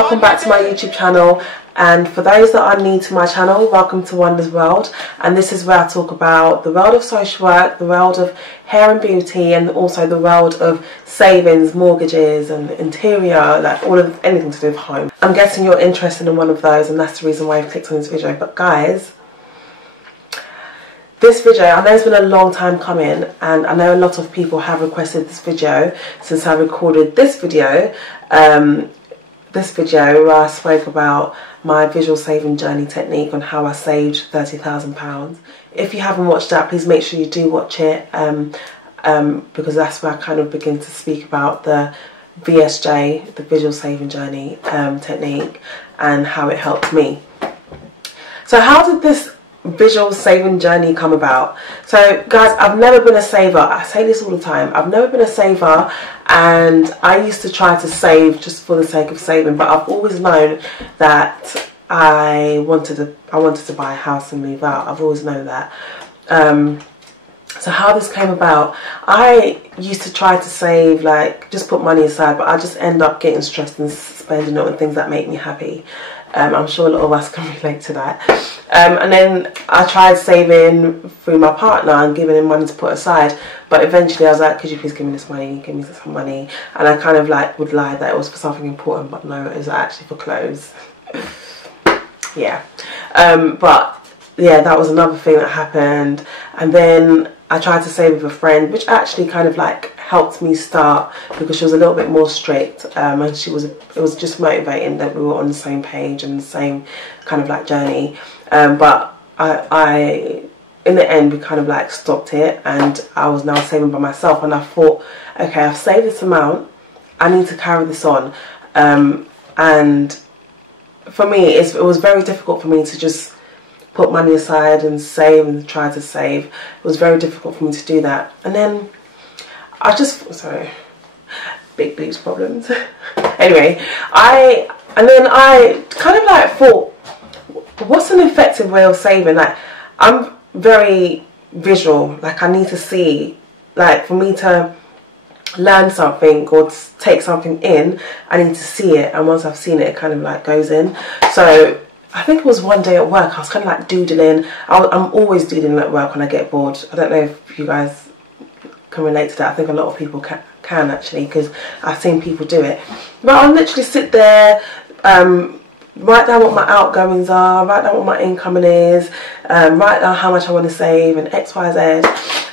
welcome back to my YouTube channel. And for those that are new to my channel, welcome to Wonder's World. And this is where I talk about the world of social work, the world of hair and beauty, and also the world of savings, mortgages and interior, like all of anything to do with home. I'm guessing you're interested in one of those, and that's the reason why I've clicked on this video. But guys, this video, I know it's been a long time coming, and I know a lot of people have requested this video since I recorded this video. Where I spoke about my visual saving journey technique on how I saved £30,000. If you haven't watched that, please make sure you do watch it, because that's where I kind of begin to speak about the VSJ, the visual saving journey technique, and how it helped me. So how did this visual saving journey come about? So guys, I've never been a saver. I say this all the time. I've never been a saver, and I used to try to save just for the sake of saving, but I've always known that I wanted to buy a house and move out. I've always known that. So how this came about, I used to try to save, like just put money aside, but I just end up getting stressed and spending it on things that make me happy. I'm sure a lot of us can relate to that. And then I tried saving through my partner and giving him money to put aside, but eventually I was like, could you please give me this money, give me some money? And I kind of like would lie that it was for something important, but no, it was actually for clothes. Yeah. But yeah, that was another thing that happened. And then I tried to save with a friend, which actually kind of like helped me start, because she was a little bit more strict, and it was just motivating that we were on the same page and the same kind of like journey. But I in the end, we kind of like stopped it, and I was now saving by myself, and I thought, okay, I've saved this amount, I need to carry this on. And for me, it was very difficult for me to just put money aside and save and try to save. It was very difficult for me to do that. And then I just, sorry, big boobs problems. Anyway, I kind of like thought, what's an effective way of saving? Like, I'm very visual, like I need to see, like for me to learn something or take something in, I need to see it, and once I've seen it, it kind of like goes in. So I think it was one day at work, I was kind of like doodling. I'm always doodling at work when I get bored. I don't know if you guys can relate to that. I think a lot of people can actually, because I've seen people do it. But I'll literally sit there, write down what my outgoings are, write down what my incoming is, write down how much I want to save, and X, Y, Z.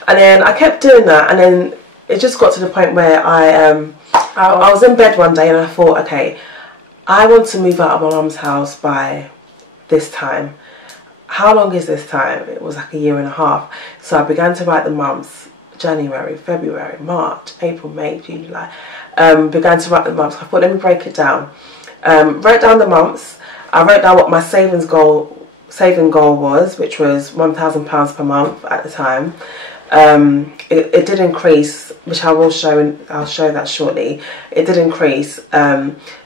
And then I kept doing that, and then it just got to the point where I was in bed one day and I thought, okay, I want to move out of my mum's house by this time. How long is this time? It was like a year and a half. So I began to write the months: January, February, March, April, May, June, July. Began to write the months. I thought, let me break it down. Wrote down the months. I wrote down what my saving goal was, which was £1,000 per month at the time. It did increase, which I will show, and I'll show that shortly. It did increase,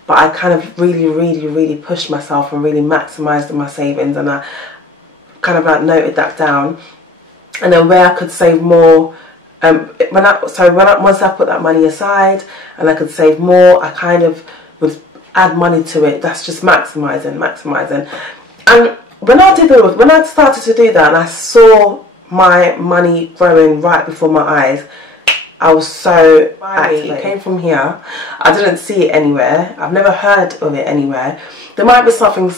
but I kind of really pushed myself and really maximised my savings, and I kind of like noted that down. And then where I could save more, once I put that money aside and I could save more, I kind of would add money to it. That's just maximising. And when I started to do that, and I saw my money growing right before my eyes, I was so activated. It came from here. I didn't see it anywhere. I've never heard of it anywhere. There might be some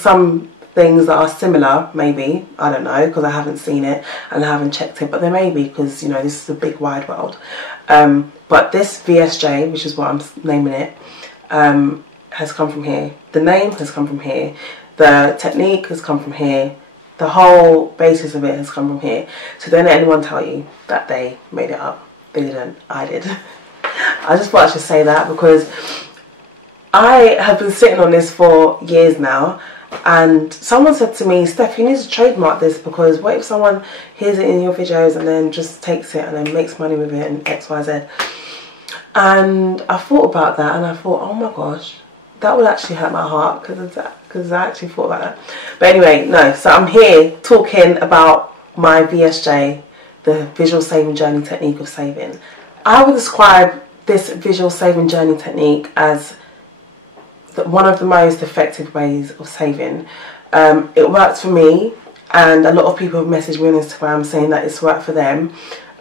things that are similar, maybe. I don't know, because I haven't seen it and I haven't checked it. But there may be, because you know, this is a big wide world. But this VSJ, which is what I'm naming it, has come from here. The name has come from here. The technique has come from here. The whole basis of it has come from here. So don't let anyone tell you that they made it up. They didn't. I did. I just thought I should say that, because I have been sitting on this for years now, and someone said to me, Steph, you need to trademark this, because what if someone hears it in your videos and then just takes it and then makes money with it and X, Y, Z. And I thought about that, and I thought, oh my gosh, that would actually hurt my heart, because I actually thought about that. But anyway, no, so I'm here talking about my VSJ, the visual saving journey technique of saving. I would describe this visual saving journey technique as one of the most effective ways of saving. It works for me, and a lot of people have messaged me on Instagram saying that it's worked for them.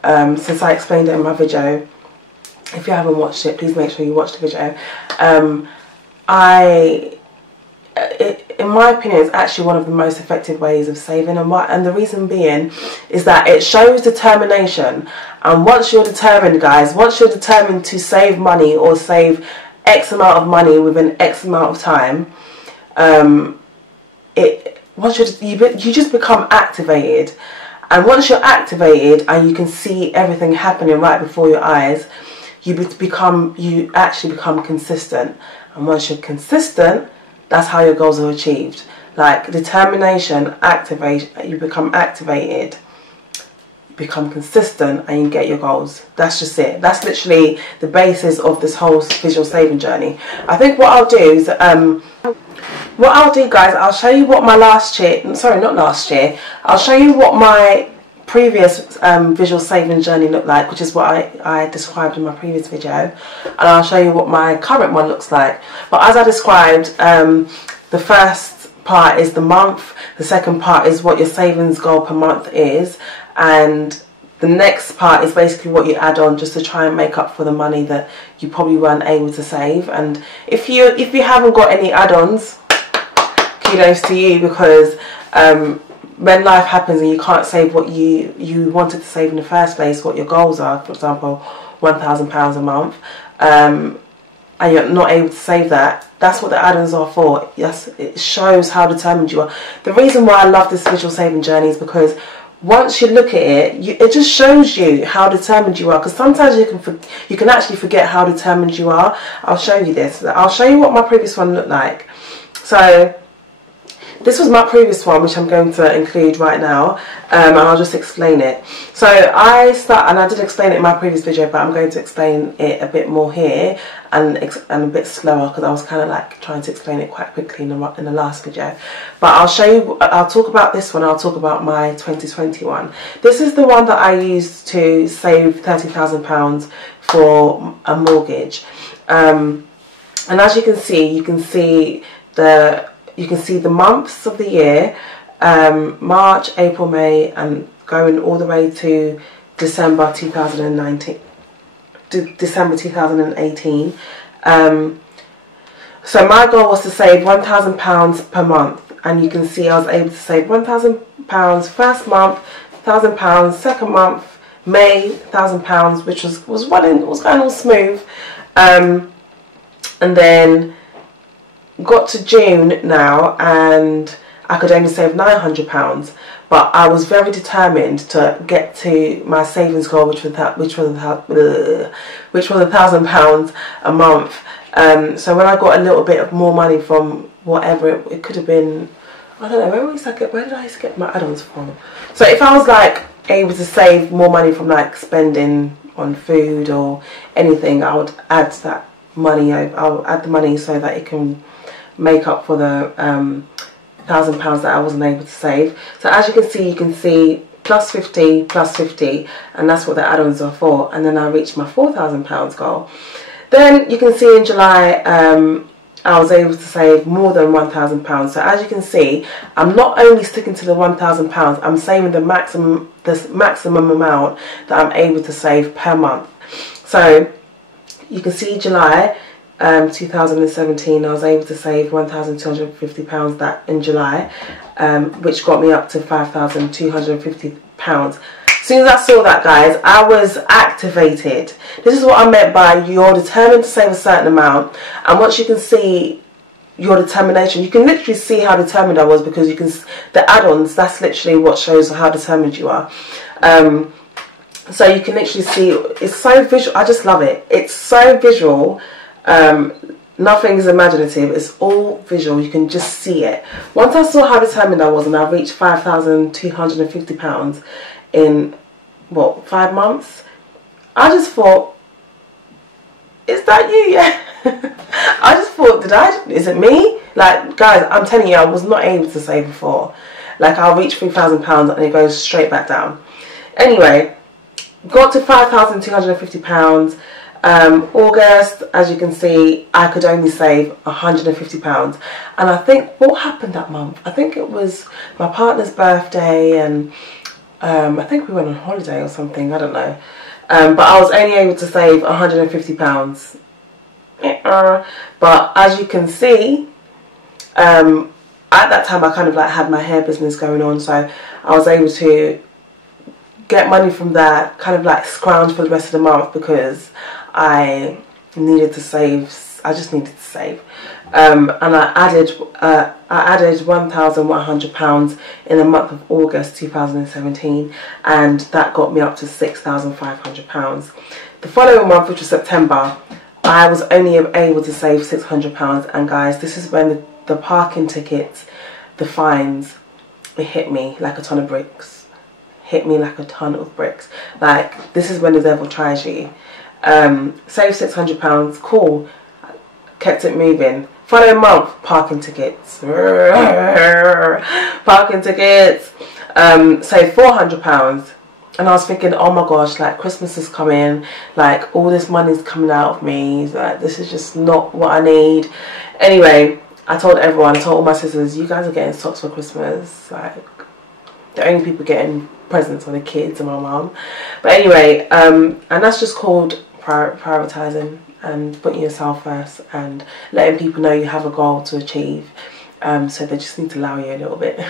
Since I explained it in my video, if you haven't watched it, please make sure you watch the video. In my opinion, it's actually one of the most effective ways of saving, and the reason being is that it shows determination. And once you're determined, guys, once you're determined to save money or save X amount of money within X amount of time, you just become activated. And once you're activated and you can see everything happening right before your eyes, you actually become consistent. And once you're consistent, that's how your goals are achieved. Like determination, you become activated, become consistent, and you get your goals. That's just it. That's literally the basis of this whole visual saving journey. I think what I'll do is, guys, I'll show you what my I'll show you what my previous visual saving journey looked like, which is what I described in my previous video, and I'll show you what my current one looks like. But as I described, the first part is the month, the second part is what your savings goal per month is, and the next part is basically what you add on just to try and make up for the money that you probably weren't able to save. And if you haven't got any add-ons, kudos to you, because when life happens and you can't save what you wanted to save in the first place, what your goals are, for example, £1,000 a month, and you're not able to save that, that's what the add-ons are for. Yes, it shows how determined you are. The reason why I love this visual saving journey is because once you look at it, it just shows you how determined you are. Because sometimes you can actually forget how determined you are. I'll show you this. I'll show you what my previous one looked like. So this was my previous one, which I'm going to include right now, and I'll just explain it. So and I did explain it in my previous video, but I'm going to explain it a bit more here and a bit slower, because I was kind of like trying to explain it quite quickly in the last video. But I'll show you. I'll talk about this one. I'll talk about my 2020 one. This is the one that I used to save £30,000 for a mortgage, and as you can see the months of the year, March, April, May, and going all the way to December 2019, December 2018. So my goal was to save £1,000 per month, and you can see I was able to save £1,000 first month, £1,000 second month, May, £1,000, which was going all smooth, and then got to June now, and I could only save £900, but I was very determined to get to my savings goal, which was £1,000 a month. So when I got a little bit of more money from whatever it could have been, I don't know, where did I get my add-ons from? So if I was like able to save more money from like spending on food or anything, I would add that money. I'll add the money so that it can make up for the £1,000 that I wasn't able to save. So as you can see plus 50 plus 50, and that's what the add-ons are for. And then I reached my £4,000 goal. Then you can see in July I was able to save more than £1,000. So as you can see, I'm not only sticking to the £1,000, I'm saving the maximum amount that I'm able to save per month. So you can see July 2017, I was able to save £1,250 that in July, which got me up to £5,250. As soon as I saw that, guys, I was activated. This is what I meant by you're determined to save a certain amount, and once you can see your determination, you can literally see how determined I was, because you can the add-ons, that's literally what shows how determined you are. So you can literally see, it's so visual. I just love it. It's so visual. Nothing is imaginative, it's all visual. You can just see it. Once I saw how determined I was, and I reached £5,250 in what, 5 months, I just thought, is that you? Yeah. I just thought, is it me? Like, guys, I'm telling you, I was not able to save before. Like, I'll reach £3,000 and it goes straight back down. Anyway, got to £5,250. August, as you can see, I could only save £150. And I think what happened that month, I think it was my partner's birthday, and I think we went on holiday or something, I don't know. But I was only able to save £150. But as you can see, at that time I kind of like had my hair business going on, so I was able to get money from that, kind of like scrounge for the rest of the month, because I needed to save. I just needed to save, and I added £1,100 in the month of August 2017, and that got me up to £6,500. The following month, which was September, I was only able to save £600, and guys, this is when the parking tickets, the fines, it hit me like a ton of bricks. Hit me like a ton of bricks. Like, this is when the devil tries you. Save £600, cool. Kept it moving. Following month, parking tickets. Parking tickets. Save £400. And I was thinking, oh my gosh, like, Christmas is coming, like, all this money's coming out of me, like, this is just not what I need. Anyway, I told everyone, I told all my sisters, you guys are getting socks for Christmas, like, the only people getting presents are the kids and my mum. But anyway, and that's just called prioritising and putting yourself first and letting people know you have a goal to achieve, so they just need to allow you a little bit.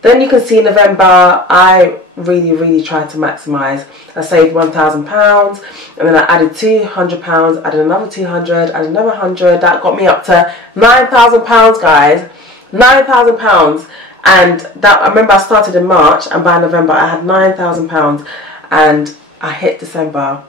Then you can see in November, I really tried to maximise. I saved £1,000, and then I added £200, added another 200, added another 100. That got me up to £9,000, guys. £9,000. And that, I remember I started in March, and by November I had £9,000, and I hit December.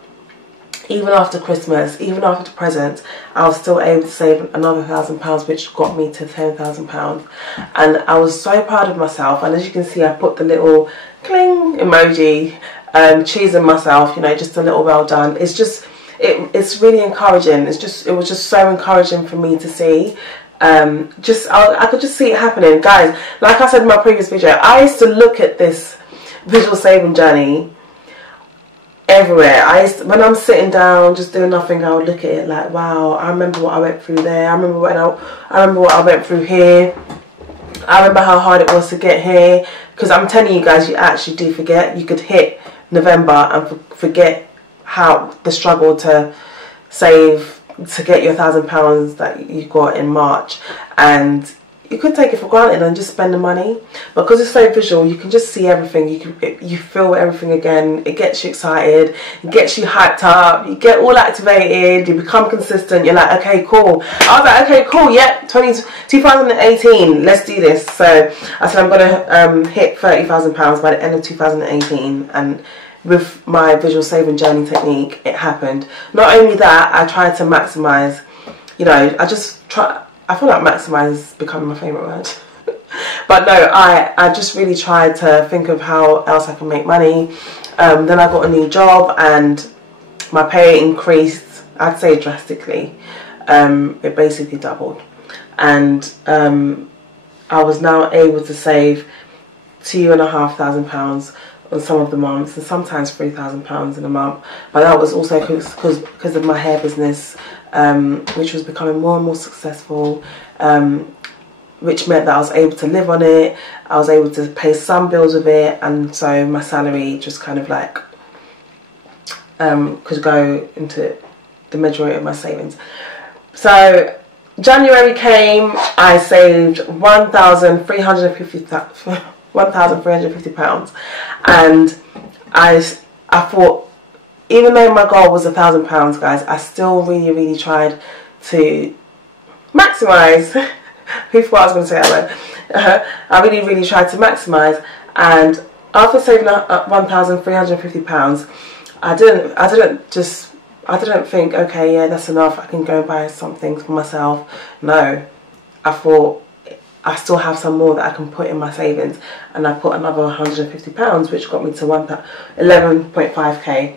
Even after Christmas, even after the presents, I was still able to save another £1,000, which got me to £10,000. And I was so proud of myself. And as you can see, I put the little cling emoji, cheesing myself, you know, just a little well done. It's just, it's really encouraging. It was just so encouraging for me to see. I could just see it happening. Guys, like I said in my previous video, I used to look at this visual saving journey everywhere. When I'm sitting down just doing nothing, I would look at it like, wow, I remember what I went through there. I remember what I went through here. I remember how hard it was to get here. Because I'm telling you guys, you actually do forget. You could hit November and forget how the struggle to save, to get your £1,000 that you got in March, and you could take it for granted and just spend the money. But because it's so visual, you can just see everything. You feel everything again. It gets you excited. It gets you hyped up. You get all activated. You become consistent. You're like, okay, cool. I was like, okay, cool. Yep, 2018. Let's do this. So I said I'm gonna hit £30,000 by the end of 2018, and with my visual saving journey technique, it happened. Not only that, I tried to maximise. You know, I feel like maximise is becoming my favourite word. But no, I just really tried to think of how else I can make money. Then I got a new job, and my pay increased, I'd say drastically. It basically doubled. And I was now able to save £2,500 on some of the months, and sometimes £3,000 in a month. But that was also because of my hair business, which was becoming more and more successful, which meant that I was able to live on it. I was able to pay some bills with it, and so my salary just kind of like could go into the majority of my savings. So January came, I saved £1,350, and I thought, even though my goal was £1,000, guys, I still really tried to maximise. Who thought I was going to say that word? I really tried to maximise, and after saving £1,350, I didn't think, okay, yeah, that's enough, I can go and buy some things for myself. No, I thought, I still have some more that I can put in my savings, and I put another £150, which got me to 11.5k.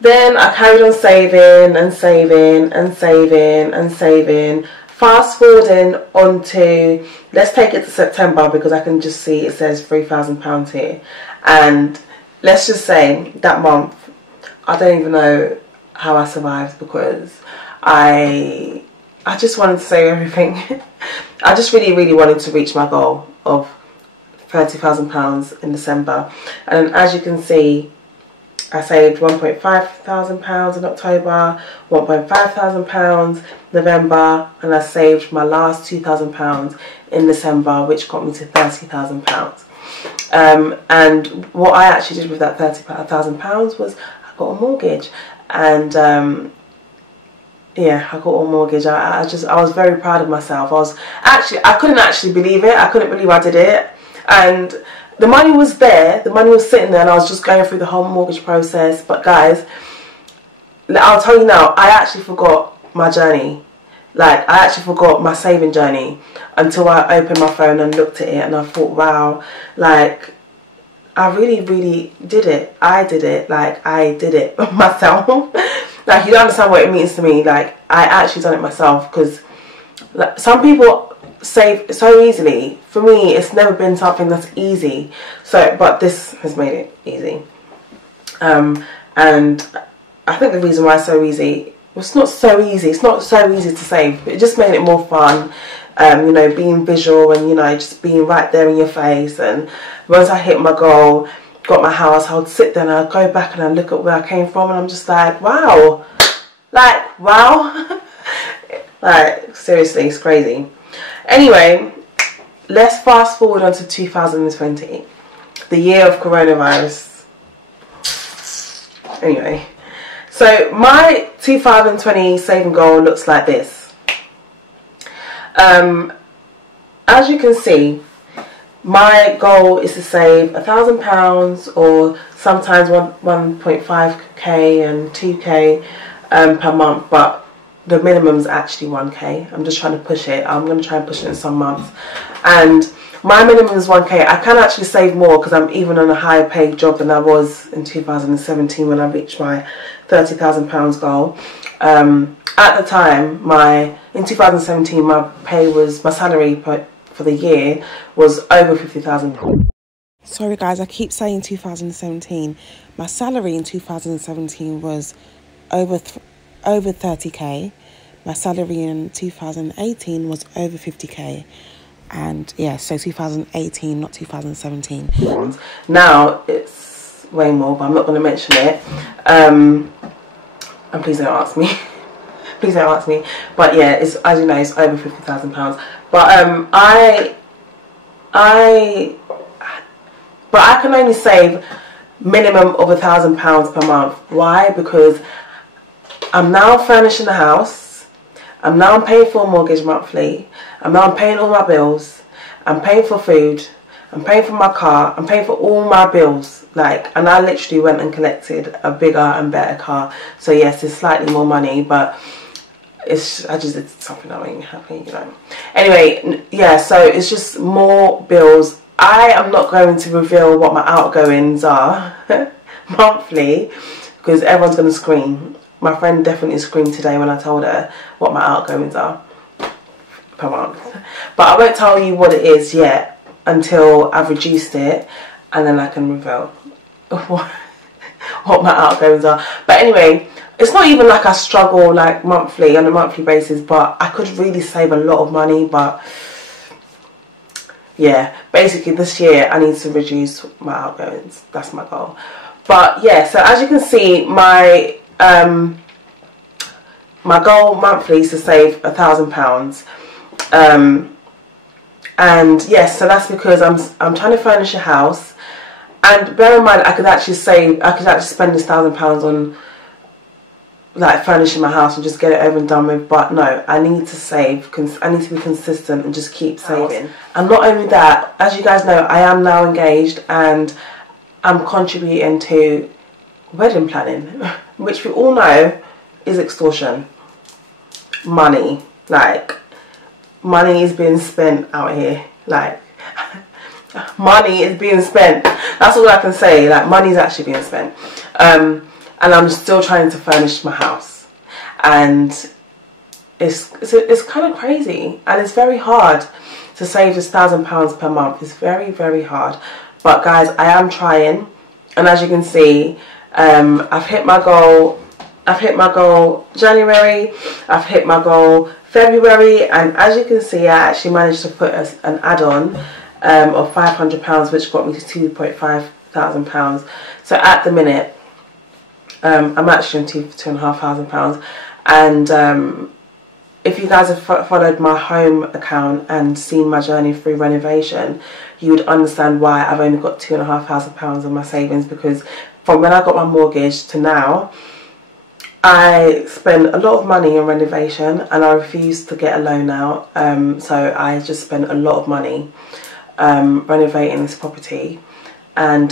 Then I carried on saving and saving and saving and saving. Fast forwarding on to, let's take it to September, because I can just see it says £3,000 here. And let's just say that month I don't even know how I survived, because I just wanted to save everything. I just really wanted to reach my goal of £30,000 in December. And as you can see, I saved £1,500 in October, £1,500 November, and I saved my last £2,000 in December, which got me to £30,000. And what I actually did with that £30,000 was I got a mortgage, and yeah, I got a mortgage. I was very proud of myself. I couldn't actually believe it. I couldn't believe I did it, and the money was there. The money was sitting there, and I was just going through the whole mortgage process. But guys, I'll tell you now, I actually forgot my journey. Like, I actually forgot my saving journey until I opened my phone and looked at it, and I thought, wow, like, I really did it. I did it. Like, I did it myself. Like, you don't understand what it means to me. Like, I actually done it myself, because like, some people save so easily. For me, it's never been something that's easy. So, but this has made it easy. And I think the reason why it's so easy, well, it's not so easy. It's not so easy to save, but it just made it more fun. You know, being visual, and, you know, just being right there in your face. And once I hit my goal, got my house, I would sit there and I'd go back and I'd look at where I came from, and I'm just like, wow. Like, wow. Like, seriously, it's crazy. Anyway, let's fast forward onto 2020, the year of coronavirus. Anyway, so my 2020 saving goal looks like this. As you can see, my goal is to save £1,000, or sometimes 1.5k and 2k per month, but the minimum is actually 1k. I'm just trying to push it. I'm going to try and push it in some months. And my minimum is 1k. I can actually save more, because I'm even on a higher paid job than I was in 2017 when I reached my £30,000 goal. At the time, in 2017, my salary for the year was over £50,000. Sorry guys, I keep saying 2017. My salary in 2017 was over 30k. My salary in 2018 was over 50k. And yeah, so 2018, not 2017. Now it's way more, but I'm not going to mention it. And please don't ask me. Please don't ask me. But yeah, it's, as you know, it's over £50,000. But I can only save minimum of £1,000 per month. Why? Because I'm now furnishing the house. I'm now paying for a mortgage monthly. I'm now paying all my bills. I'm paying for food. I'm paying for my car. I'm paying for all my bills. Like, and I literally went and collected a bigger and better car. So yes, it's slightly more money, but it's something that made me happy, you know. Anyway, yeah, so it's just more bills. I am not going to reveal what my outgoings are monthly, because everyone's going to scream. My friend definitely screamed today when I told her what my outgoings are per month. But I won't tell you what it is yet until I've reduced it, and then I can reveal what my outgoings are. But anyway, it's not even like I struggle like monthly, on a monthly basis, but I could really save a lot of money. But yeah, basically this year I need to reduce my outgoings. That's my goal. But yeah, so as you can see, my goal monthly is to save £1,000. And yes, so that's because I'm trying to furnish a house. And bear in mind, I could actually spend this £1,000 on like furnishing my house and just get it over and done with. But no, I need to save. I need to be consistent and just keep saving. And not only that, as you guys know, I am now engaged and I'm contributing to wedding planning, which we all know is extortion. Money, like, money is being spent out here. Like, money is being spent. That's all I can say. Like, money is actually being spent. And I'm still trying to furnish my house, and it's kind of crazy, and it's very hard to save this £1,000 per month. It's very hard. But guys, I am trying, and as you can see, I've hit my goal. I've hit my goal January. I've hit my goal February, and as you can see, I actually managed to put an add-on of £500, which got me to £2,500. So at the minute, I'm actually on £2,500, and if you guys have followed my home account and seen my journey through renovation, you would understand why I've only got £2,500 on my savings, because from when I got my mortgage to now, I spend a lot of money on renovation, and I refuse to get a loan out, so I just spend a lot of money renovating this property, and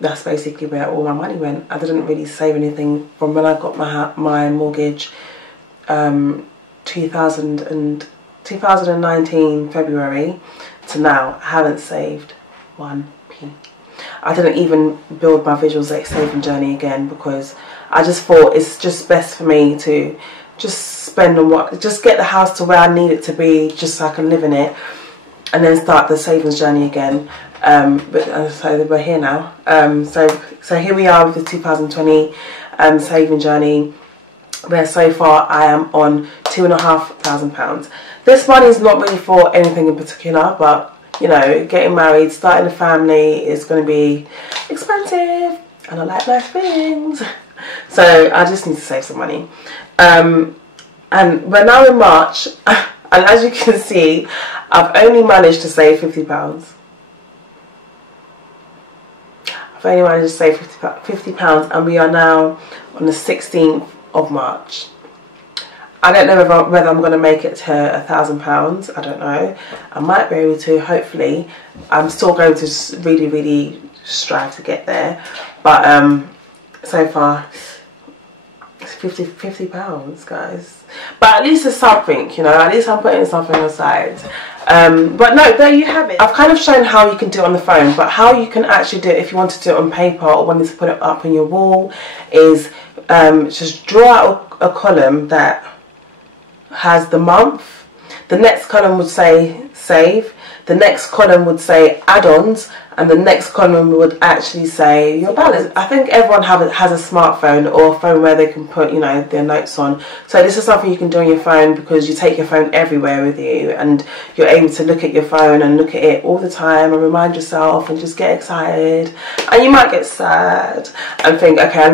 that's basically where all my money went. I didn't really save anything from when I got my mortgage 2019 February to now. I haven't saved 1p. I didn't even build my visual saving journey again, because I just thought it's just best for me to just spend on just get the house to where I need it to be, just so I can live in it, and then start the savings journey again. So we're here now. So here we are with the 2020 saving journey, where so far I am on £2,500. This money is not really for anything in particular, but you know, getting married, starting a family is going to be expensive, and I like nice things, so I just need to save some money. And we're now in March, and as you can see, I've only managed to save £50. I've only managed to save £50, and we are now on the 16th of March. I don't know whether I'm going to make it to £1,000. I don't know. I might be able to, hopefully. I'm still going to really strive to get there. But so far, it's £50, guys. But at least it's something, you know. At least I'm putting something aside. But no, there you have it. I've kind of shown how you can do it on the phone, but how you can actually do it if you want to do it on paper or wanted to put it up on your wall is just draw out a column that has the month. The next column would say save, the next column would say add-ons, and the next column would actually say your balance. I think everyone has a smartphone or a phone where they can put, you know, their notes on. So this is something you can do on your phone, because you take your phone everywhere with you, and you're able to look at your phone and look at it all the time and remind yourself and just get excited. And you might get sad and think, okay, I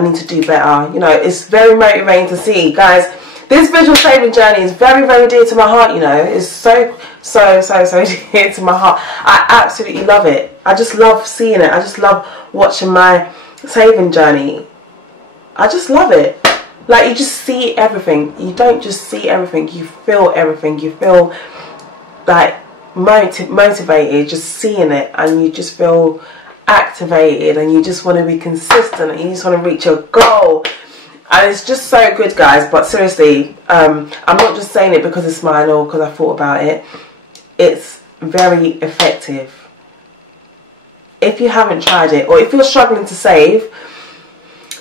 need to do better. You know, it's very motivating to see, guys. This visual saving journey is very dear to my heart, you know. It's so dear to my heart. I absolutely love it. I just love seeing it. I just love watching my saving journey. I just love it. Like, you just see everything. You don't just see everything, you feel everything. You feel like motivated just seeing it, and you just feel activated, and you just want to be consistent, and you just want to reach your goal. And it's just so good, guys. But seriously, I'm not just saying it because it's mine or because I thought about it. It's very effective. If you haven't tried it, or if you're struggling to save,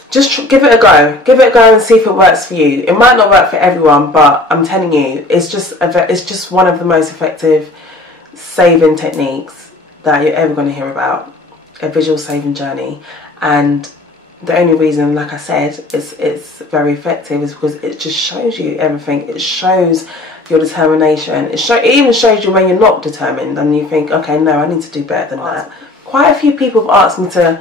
just give it a go. Give it a go and see if it works for you. It might not work for everyone, but I'm telling you, it's just one of the most effective saving techniques that you're ever going to hear about. A visual saving journey. And the only reason, like I said, it's very effective is because it just shows you everything. It shows your determination. It even shows you when you're not determined and you think, okay, no, I need to do better than that. Quite a few people have asked me to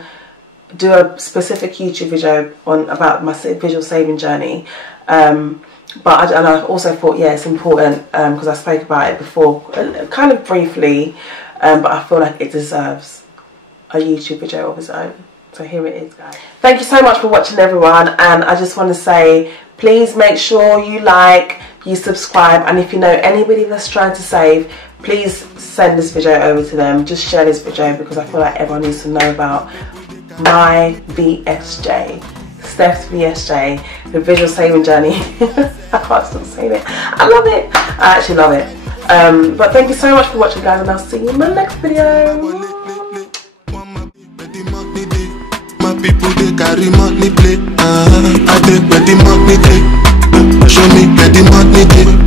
do a specific YouTube video about my visual saving journey, and I also thought, yeah, it's important because I spoke about it before, kind of briefly, but I feel like it deserves a YouTube video of its own. So here it is, guys. Thank you so much for watching, everyone, and I just want to say, please make sure you like, you subscribe, and if you know anybody that's trying to save, please send this video over to them. Just share this video because I feel like everyone needs to know about my VSJ, Steph's VSJ, the visual saving journey. I can't stop saying it. I love it. I actually love it. But thank you so much for watching, guys, and I'll see you in my next video. People they carry money play. I take where the money play. Show me where the money play.